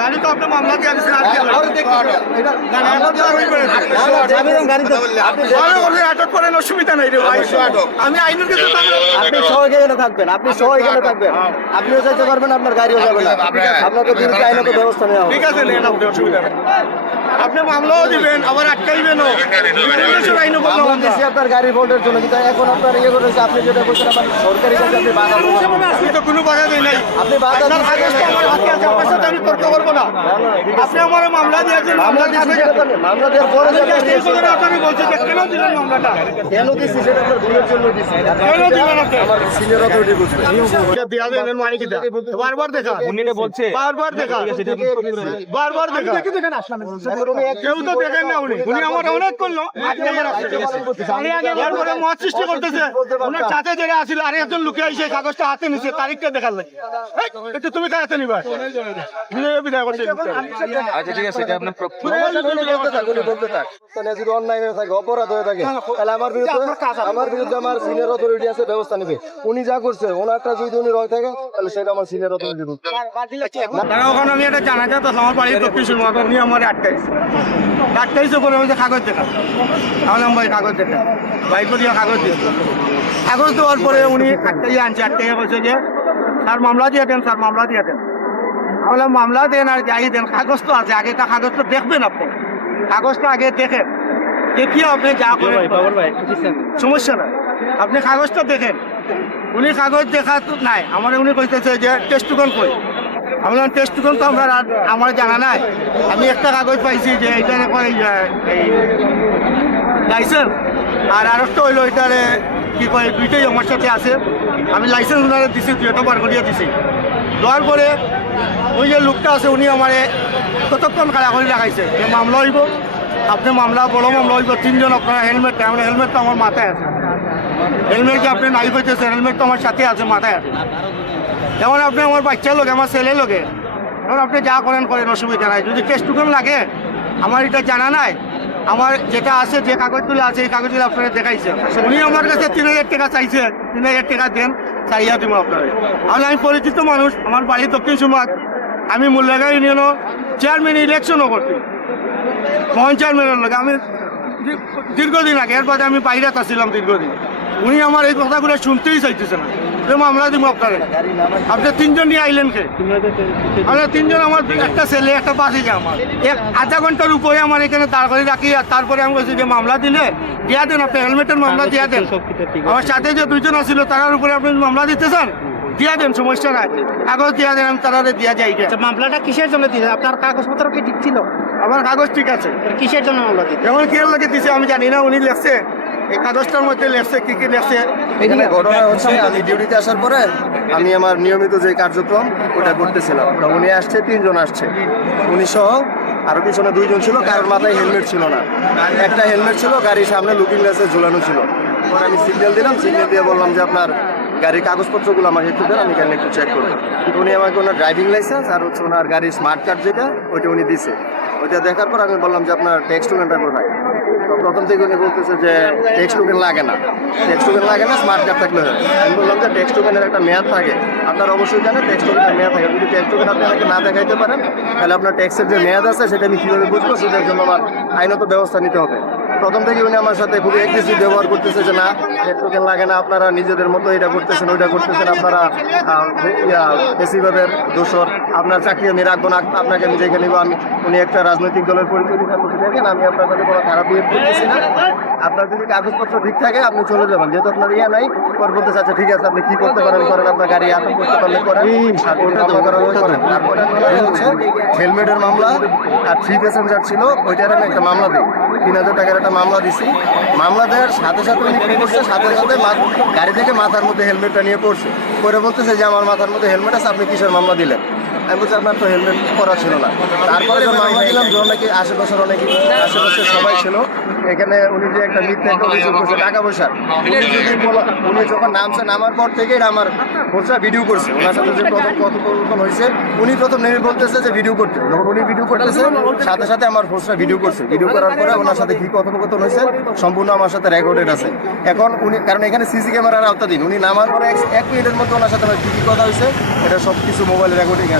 গাড়ি তো আপনি মামলা দিয়ে দিচ্ছেন আটক করেন, অসুবিধা নাই রে ভাই। আমি আইনের কাছে আপনি সহ এখানে থাকবেন, আপনি সহ এখানে থাকবেন, আপনিও চাইতে পারবেন, আপনার গাড়িও যাবে না, আপনাকে বিরুদ্ধে আইনত ব্যবস্থা নেওয়া হবে। ঠিক আছে, নেন আপনি, অসুবিধা নেই। আপনি মামলাও দিবেন, আবার আটকাইবেন, আপনার গাড়ির ভোল্টের জন্য। কিন্তু এখন আপনার ইয়ে করেছে, আপনি যেটা বলছেন আপনার সরকারি কাছে আপনি বাধা আমি তো কোনো বাধা দিই নাই। আপনি বাধা আমার হাতে আছে, আপনার সাথে আমি তর্ক করবো না। আপনি আমার মামলা দিয়েছেন, মামলা দেওয়ার পরে আপনি বলছেন যে কেন দিলেন মামলাটা? কেন দিচ্ছি সেটা আপনার ভুলের জন্য দিচ্ছি। কেন দিবেন আপনি? আমার সিনিয়র অথরিটি বুঝবে। বারবার দেখা বলছে, বারবার দেখা, বারবার দেখা, কেউ তো দেখেন না। উনি আমার অনেক করলো, তারপরে মত সৃষ্টি করতেছে। ওনার সাথে যারা আসছিল আর একজন লোকে এসে কাগজটা হাতে নিচ্ছে, তারিখটা দেখার লাগে। একটু তুমি কাছে নিবা, বিদায় করছে। আচ্ছা ঠিক আছে, এটা আপনার যদি অন্যায় হয়ে থাকে, অপরাধ হয়ে থাকে, তাহলে আমার বিরুদ্ধে আমার সিনিয়র অথরিটি আছে, ব্যবস্থা নেবে। উনি যা করছে ওনারটা যদি উনি রয়ে থাকে, তাহলে সেটা আমার সিনিয়র অথরিটি। ওখানে আমি একটা জানাজা তো আমার বাড়ির দক্ষিণ মতো উনি আমার আটকাইছে করে ওই যে কাগজ দেখা, আমার ভাই কাগজ দেখা, বাইক দিয়ে কাগজ দিয়েছে। কাগজ দেওয়ার পরে উনি আটকাইয়ে আনছে, আটকাইয়ে বলছে যে স্যার মামলা দিয়ে দেন, স্যার মামলা দিয়ে দেন। তাহলে মামলা দেন আর যাই দেন, কাগজ তো আছে, আগে তা কাগজটা দেখবেন আপনি, কাগজটা আগে দেখেন, দেখিয়ে আপনি যা করেন সমস্যা নাই, আপনি কাগজটা দেখেন। উনি কাগজ দেখা তো নাই, আমার উনি কইতেছে যে টেস্ট টুকন কই। আমি বললাম টেস্ট টুকন তো আমার জানা নাই, আমি একটা কাগজ পাইছি যে এটা লাইসেন্স, আর আরেকটা হইলো এটারে কি কয়, দুইটাই আমার সাথে আছে। আমি লাইসেন্স ওনারে দিছি, দুইটা বার করিয়া দিছি। দেওয়ার পরে ওই যে লোকটা আছে উনি আমারে কতক্ষণ খাড়া করে লাগাইছে যে মামলা হইব, আপনি মামলা বড় মামলা হইব, তিনজন আপনার হেলমেট, আমার হেলমেট তো আমার মাথায় আছে, হেলমেট যে আপনি নাই কইতেছেন, হেলমেট তো আমার সাথে আছে, মাথায় আছে। যেমন আপনি আমার বাচ্চার লোকে, আমার ছেলের লোকে, এখন আপনি যা করেন করেন, অসুবিধা নাই। যদি টেস্ট টুকন লাগে, আমার এটা জানা নাই, আমার যেটা আছে, যে কাগজগুলো আছে, এই কাগজগুলো আপনারা দেখাইছে। উনি আমার কাছে 3000 টাকা চাইছে, 3000 টাকা দেন, চাইয়া দিব আপনারা। আমি পরিচিত মানুষ, আমার বাড়ি দক্ষিণ সুমাত, আমি মুল্লাগাঁও ইউনিয়নও চেয়ারম্যান ইলেকশনও করছি, মোহন চেয়ারম্যানের লোক। আমি দীর্ঘদিন আগে, এর বাদে আমি বাইরে আসছিলাম দীর্ঘদিন। উনি আমার এই কথাগুলো শুনতেই চাইতেছে না, মামলা দিব আপনারা। আপনি তিনজন নিয়ে আইলেন কে? আমরা তিনজন, আমার একটা ছেলে, একটা বাসিকা, আমার আধা ঘন্টার উপরে আমার এখানে দাঁড় করে রাখি। আর তারপরে আমি বলছি যে মামলা দিলে দিয়া দেন, আপনি হেলমেটের মামলা দিয়া দেন। আমার সাথে যে দুইজন আসছিল তার উপরে আপনি মামলা দিতে চান, দিয়া দেন, সমস্যা নাই, কাগজ দিয়া দেন, আমি তারা দিয়া যাই। মামলাটা কিসের জন্য দিয়েছেন? আপনার কাগজপত্র কি ঠিক ছিল? আমার কাগজ ঠিক আছে। কিসের জন্য মামলা দিয়েছেন? যেমন কি লাগে দিছে আমি জানি না, উনি লেখছে এই কাগজটার মধ্যে, লেখছে কি কি লেখছে। এখানে ঘটনা হচ্ছে, আমি ডিউটিতে আসার পরে আমি আমার নিয়মিত যে কার্যক্রম ওটা করতেছিলাম। উনি আসছে, 3 জন আসছে, উনি সহ আরো পিছনে 2 জন ছিল, কারোর মাথায় হেলমেট ছিল না, একটা হেলমেট ছিল, গাড়ির সামনে লুকিং গ্লাসে ঝুলানো ছিল। তখন আমি সিগন্যাল দিলাম, সিগন্যাল দিয়ে বললাম যে আপনার গাড়ির কাগজপত্রগুলো আমাকে একটু দেন, আমি গাড়ি একটু চেক করবো। উনি আমাকে ওনার ড্রাইভিং লাইসেন্স আর হচ্ছে ওনার গাড়ির স্মার্ট কার্ড যেটা, ওইটা উনি দিছে। ওইটা দেখার পর আমি বললাম যে আপনার ট্যাক্স টোকেনটা কোথায়? তো প্রথম থেকে উনি বলতেছে যে ট্যাক্স টোকেন লাগে না, ট্যাক্স টোকেন লাগে না, স্মার্ট কার্ড থাকলে হয়। আমি বললাম যে ট্যাক্স টোকেনের একটা মেয়াদ থাকে, আপনার অবশ্যই জানেন ট্যাক্স টোকেনের মেয়াদ থাকে। যদি ট্যাক্স টোকেন আপনি আমাকে না দেখাইতে পারেন, তাহলে আপনার ট্যাক্সের যে মেয়াদ আছে সেটা আমি কীভাবে বুঝবো, সেটার জন্য আমার আইনত ব্যবস্থা নিতে হবে। প্রথম থেকে উনি আমার সাথে খুবই অ্যাগ্রেসিভ ব্যবহার করতেছে যে না ট্যাক্স টোকেন লাগে না, আপনারা নিজেদের মতো এটা করতেছেন, ওইটা করতেছেন, আপনারা বেশিভাবের দোষর, আপনার চাকরি আমি রাখবো না, আপনাকে আমি দেখে নিবো। উনি একটা রাজনৈতিক দলের পরিচয় দেখেন, আমি আপনার সাথে কোনো খারাপ বিহেভ করতেছি না। আপনার যদি কাগজপত্র ঠিক থাকে আপনি চলে যাবেন, যেহেতু আপনার ইয়ে নাই। পর বলতে চাচ্ছে ঠিক আছে, আপনি কি করতে পারেন করেন, আপনার গাড়ি আটক করতে পারলে করেন, করেন। তারপরে হচ্ছে হেলমেটের মামলা আর 3 প্যাসেঞ্জার ছিল, ওইটার আমি একটা মামলা দিই, 3000 টাকার একটা মামলা দিছি। মামলা দেওয়ার সাথে সাথে উনি কি করছে, সাথে সাথে গাড়ি থেকে মাথার মধ্যে হেলমেটটা নিয়ে পড়ছে, করে বলতেছে যে আমার মাথার মধ্যে হেলমেট আছে, আপনি কিসের মামলা দিলেন? আমি বলছি আপনার তো হেলমেট পরা ছিল না। তারপরে যখন মামলা দিলাম, যখন নাকি আশেপাশের আশেপাশে সবাই ছিল, এখানে উনি যে একটা মিথ্যা একটা অভিযোগ করছে টাকা পয়সা, উনি যখন নামার পর থেকে এটা আমার হোসরা ভিডিও করছে। ওনার সাথে যে প্রথম কথোপকথন হয়েছে, উনি প্রথম নেমে বলতেছে যে ভিডিও করতে, যখন উনি ভিডিও করতেছে সাথে সাথে আমার হোসরা ভিডিও করছে। ভিডিও করার পরে ওনার সাথে কি কথোপকথন হয়েছে সম্পূর্ণ আমার সাথে রেকর্ডেড আছে। এখন উনি, কারণ এখানে সিসি ক্যামেরার আওতাধীন, উনি নামার পরে 1 মিনিটের মধ্যে ওনার সাথে আমার কি কথা হয়েছে এটা সব কিছু মোবাইলে রেকর্ডিং আছে।